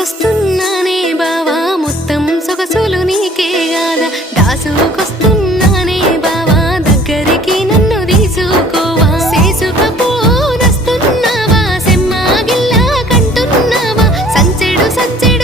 దాసుకొస్తున్నానే బావా మొత్తం సొగసులు నీకే గాదా దాసుకొస్తున్నానే బావా దగ్గరికి నన్ను తీసుకోవా చేసుకపోనస్తున్నావా సెమ్మాగిల్లా కంటున్నావా సంచెడు సంచెడు